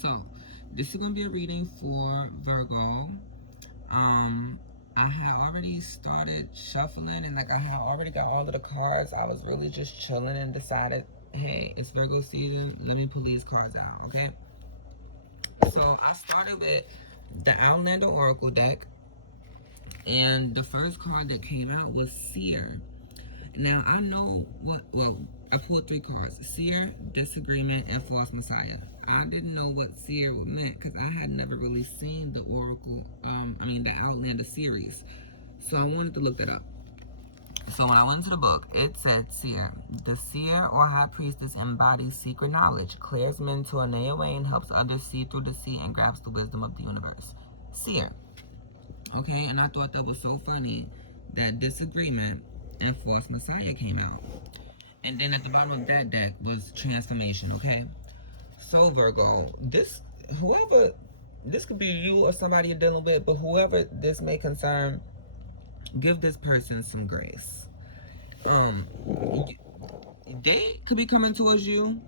So, this is going to be a reading for Virgo. I had already started shuffling and like I had already got all of the cards. I was really just chilling and decided, hey, it's Virgo season. Let me pull these cards out, okay? So, I started with the Outlander Oracle deck. And the first card that came out was Seer. Now, I know I pulled three cards: Seer, Disagreement, and False Messiah. I didn't know what Seer meant because I had never really seen the Oracle, the Outlander series. So I wanted to look that up. So when I went to the book, it said Seer. The Seer or High Priestess embodies secret knowledge, clears men to a away, and helps others see through the sea and grasp the wisdom of the universe. Seer. Okay, and I thought that was so funny that Disagreement and False Messiah came out. And then at the bottom of that deck was Transformation, okay? So Virgo, this could be you or somebody you're dealing with, but whoever this may concern, give this person some grace. They could be coming towards you,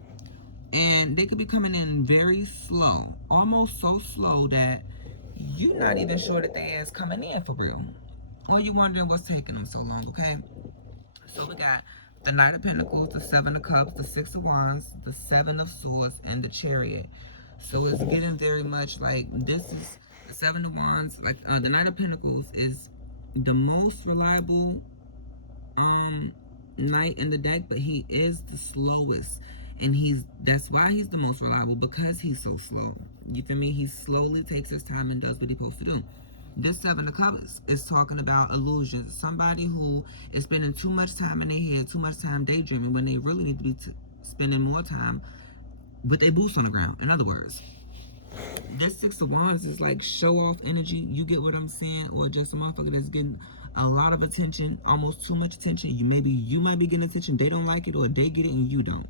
and they could be coming in very slow, almost so slow that you're not even sure that they is coming in for real. Or you're wondering what's taking them so long, okay? So we got the Knight of Pentacles, the Seven of Cups, the Six of Wands, the Seven of Swords, and the Chariot. So it's getting very much like this is the Seven of Wands. Like the Knight of Pentacles is the most reliable knight in the deck, but he is the slowest. And that's why he's the most reliable, because he's so slow. You feel me? He slowly takes his time and does what he's supposed to do. This Seven of Cups is talking about illusions. Somebody who is spending too much time in their head, too much time daydreaming, when they really need to be spending more time with their boots on the ground. In other words, this Six of Wands is like show off energy. You get what I'm saying? Or just a motherfucker that's getting a lot of attention, almost too much attention. You might be getting attention. They don't like it, or they get it and you don't.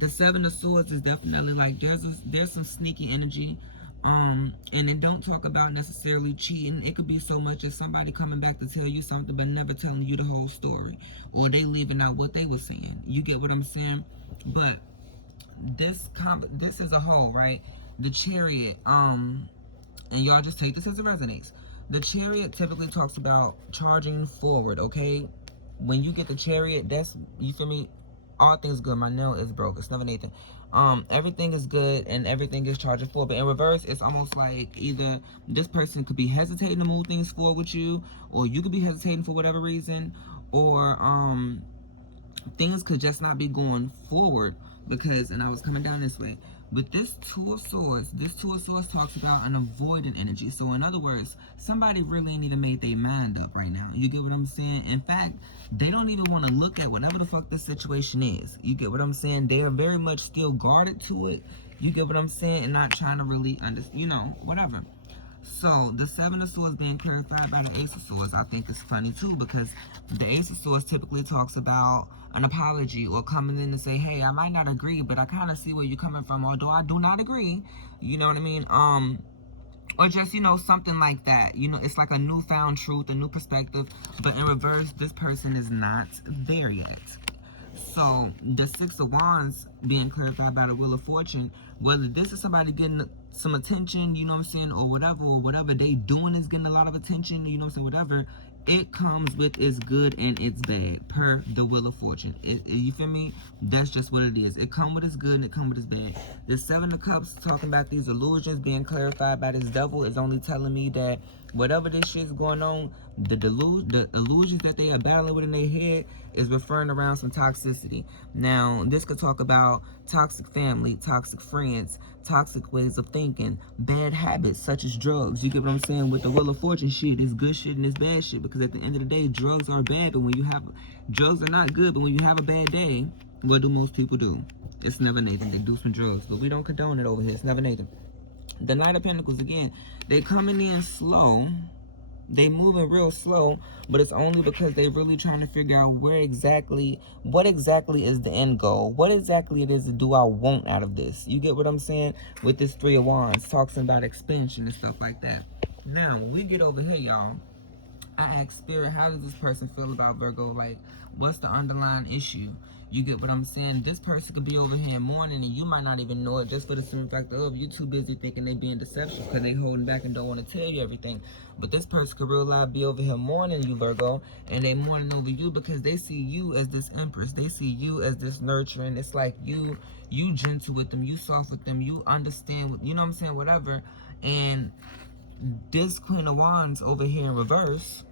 The Seven of Swords is definitely like there's some sneaky energy. And it don't talk about necessarily cheating. It could be so much as somebody coming back to tell you something but never telling you the whole story, or they leaving out what they were saying. You get what I'm saying? But this is a whole, right? The Chariot, and y'all just take this as it resonates. The Chariot typically talks about charging forward, okay? When you get the Chariot, that's, you feel me? All things good. My nail is broke. It's never Nathan. Everything is good and everything is charging forward. But in reverse, it's almost like either this person could be hesitating to move things forward with you, or you could be hesitating for whatever reason, or things could just not be going forward because, and I was coming down this way. With this Two of Swords talks about an avoidant energy. So in other words, somebody really ain't even made their mind up right now. You get what I'm saying? In fact, they don't even want to look at whatever the fuck this situation is. You get what I'm saying? They are very much still guarded to it. You get what I'm saying? And not trying to really understand, whatever. So the Seven of Swords being clarified by the Ace of Swords, I think is funny too, because the Ace of Swords typically talks about an apology or coming in and say, hey, I might not agree, but I kind of see where you're coming from, although I do not agree. You know what I mean? Or just, something like that. It's like a newfound truth, a new perspective. But in reverse, this person is not there yet. So the Six of Wands being clarified by the Wheel of Fortune, whether this is somebody getting some attention, you know what I'm saying, or whatever they doing is getting a lot of attention, you know what I'm saying, whatever, it comes with its good and its bad, per the Wheel of Fortune. You feel me? That's just what it is. It comes with its good and it comes with its bad. The Seven of Cups talking about these illusions being clarified by this devil is only telling me that whatever this shit's going on, the illusions that they are battling with in their head is referring around some toxicity. Now, this could talk about toxic family, toxic friends, toxic ways of thinking, bad habits such as drugs. You get what I'm saying? With the Wheel of Fortune shit, it's good shit and it's bad shit, because at the end of the day, drugs are bad, but drugs are not good, but when you have a bad day, what do most people do? It's never Nathan. They do some drugs, but we don't condone it over here. It's never Nathan. The Knight of Pentacles, again, they coming in slow. They moving real slow, but it's only because they really trying to figure out what exactly is the end goal. What exactly it is do I want out of this? You get what I'm saying? With this Three of Wands, talking about expansion and stuff like that. Now, we get over here, y'all. I ask Spirit, how does this person feel about Virgo? Like, what's the underlying issue? You get what I'm saying? This person could be over here mourning and you might not even know it, just for the simple fact of you too busy thinking they being deception because they holding back and don't want to tell you everything. But this person could real life be over here mourning you, Virgo, and they mourning over you because they see you as this empress. They see you as this nurturing. It's like you gentle with them, you soft with them, you understand, you know what I'm saying, whatever. And this Queen of Wands over here in reverse,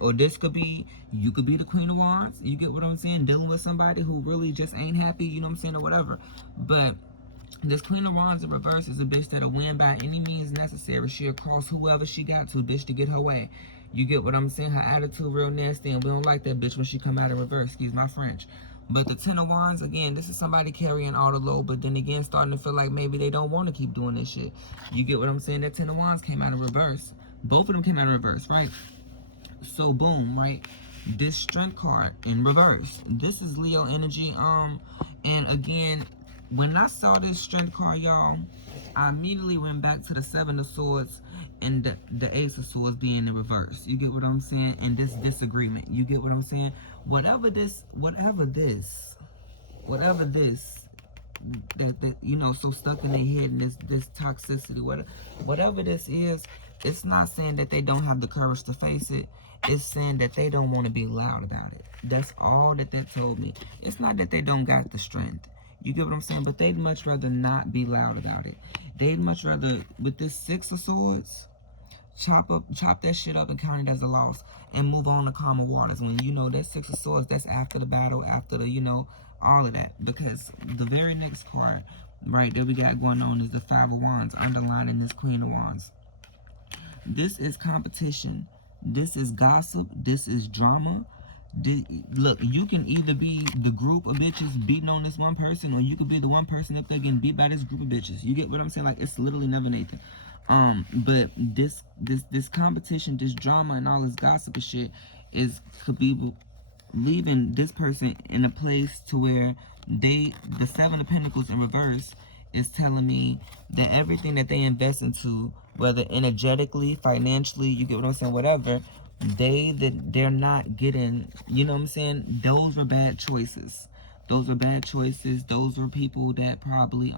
or this could be, you could be the Queen of Wands, you get what I'm saying, dealing with somebody who really just ain't happy, you know what I'm saying, or whatever. But this Queen of Wands in reverse is a bitch that'll win by any means necessary. She'll cross whoever she got to, bitch, to get her way. You get what I'm saying? Her attitude real nasty, and we don't like that bitch when she come out in reverse, excuse my French. But the Ten of Wands, again, this is somebody carrying all the load, but then again, starting to feel like maybe they don't want to keep doing this shit. You get what I'm saying? That Ten of Wands came out in reverse. Both of them came out in reverse, right? So boom, right? This Strength card in reverse. This is Leo energy. And again, when I saw this Strength card, y'all, I immediately went back to the Seven of Swords and the Ace of Swords being in reverse. You get what I'm saying? And this disagreement. You get what I'm saying? Whatever this, that you know, so stuck in their head, and this toxicity, whatever this is, it's not saying that they don't have the courage to face it. It's saying that they don't want to be loud about it. That's all that told me. It's not that they don't got the strength. You get what I'm saying? But they'd much rather not be loud about it. They'd much rather, with this Six of Swords, chop that shit up and count it as a loss and move on to calmer waters. When you know that Six of Swords, that's after the battle, after the, you know, all of that. Because the very next card right that we got going on is the Five of Wands, underlining this Queen of Wands. This is competition. This is gossip. This is drama. Look, you can either be the group of bitches beating on this one person, or you could be the one person up there getting beat by this group of bitches. You get what I'm saying? Like, it's literally never Nathan. But this competition, this drama, and all this gossip and shit could be leaving this person in a place to where the Seven of Pentacles in reverse is telling me that everything that they invest into, whether energetically, financially, you get what I'm saying, whatever, they're not getting, you know what I'm saying, those were bad choices. Those were bad choices. Those were people that probably,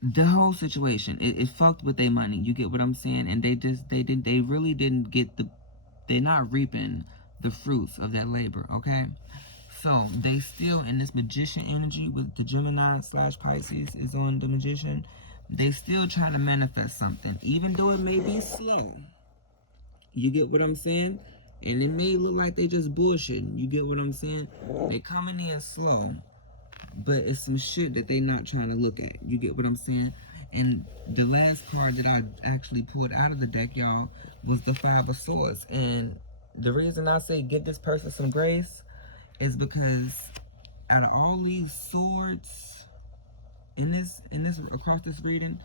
the whole situation, it fucked with their money, you get what I'm saying, and they really didn't get they're not reaping the fruits of that labor, okay? So they still, in this Magician energy with the Gemini / Pisces is on the Magician, they still trying to manifest something, even though it may be slow. You get what I'm saying? And it may look like they just bullshitting. You get what I'm saying? They coming in slow, but it's some shit that they not trying to look at. You get what I'm saying? And the last card that I actually pulled out of the deck, y'all, was the Five of Swords. And the reason I say give this person some grace is because out of all these swords in this across this reading,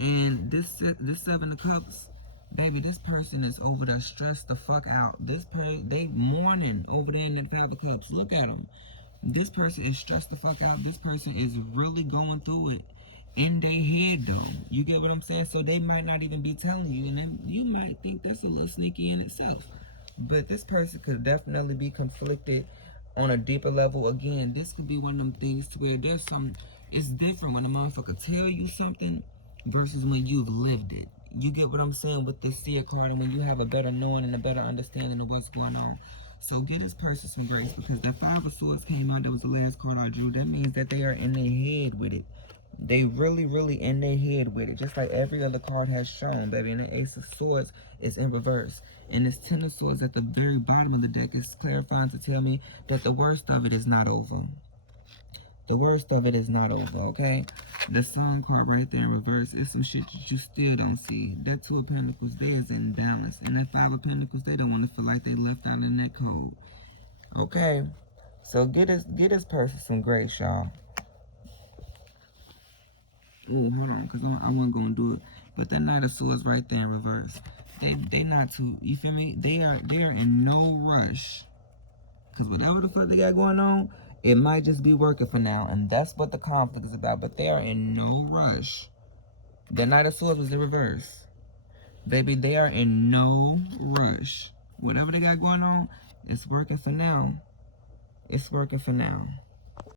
and this Seven of Cups, baby, this person is over there stressed the fuck out. They mourning over there in that Five of Cups. Look at them. This person is stressed the fuck out. This person is really going through it in their head, though. You get what I'm saying? So they might not even be telling you, and then you might think that's a little sneaky in itself. But this person could definitely be conflicted on a deeper level. Again, this could be one of them things to where there's it's different when a motherfucker tell you something versus when you've lived it. You get what I'm saying with the Seer card, and when you have a better knowing and a better understanding of what's going on. So give this person some grace, because that Five of Swords came out. That was the last card I drew. That means that they are in their head with it. They really, really in their head with it. Just like every other card has shown, baby. And the Ace of Swords is in reverse. And this Ten of Swords at the very bottom of the deck is clarifying to tell me that the worst of it is not over. The worst of it is not over, okay? The Sun card right there in reverse is some shit that you still don't see. That Two of Pentacles there is in balance. And that Five of Pentacles, they don't want to feel like they left out in that cold. Okay? So get this person some grace, y'all. Oh, hold on, because I wasn't going to do it. But that Knight of Swords right there in reverse. They not too, you feel me? They are in no rush. Because whatever the fuck they got going on, it might just be working for now. And that's what the conflict is about. But they are in no rush. The Knight of Swords was in reverse. Baby, they are in no rush. Whatever they got going on, it's working for now. It's working for now.